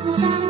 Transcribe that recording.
不到。